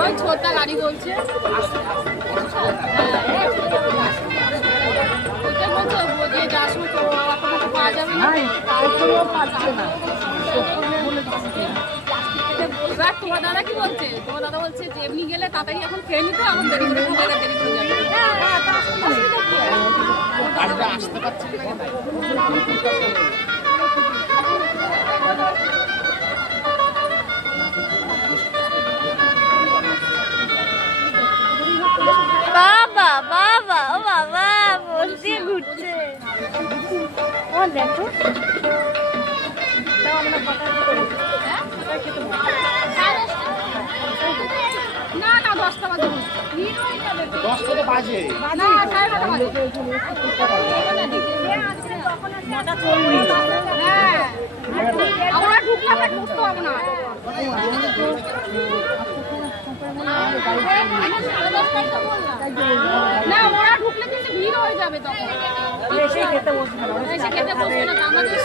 ওই ছোটটা গাড়ি বলছে পাওয়া যাবে না। এবার তোমার দাদা কি বলছে? তোমার দাদা বলছে যে এমনি গেলে তাড়াতাড়ি এখন খেয়ে নিতে, এখন দেরি করে দেরি করে যাবে। গাড়িটা আসতে পারছে না। বাবা বাবা ও বাবা বসে ঘুরছে ও দেখো না না 10টা বাজে। 10টা তো বাজে না 9:30 বাজে। হ্যাঁ আমরা ঢুকলে ঢুকতে হবে না। না ওরা ঢুকলে কিন্তু ভিড় হয়ে যাবে তখন। এসে খেতে বসবে না। আমাদের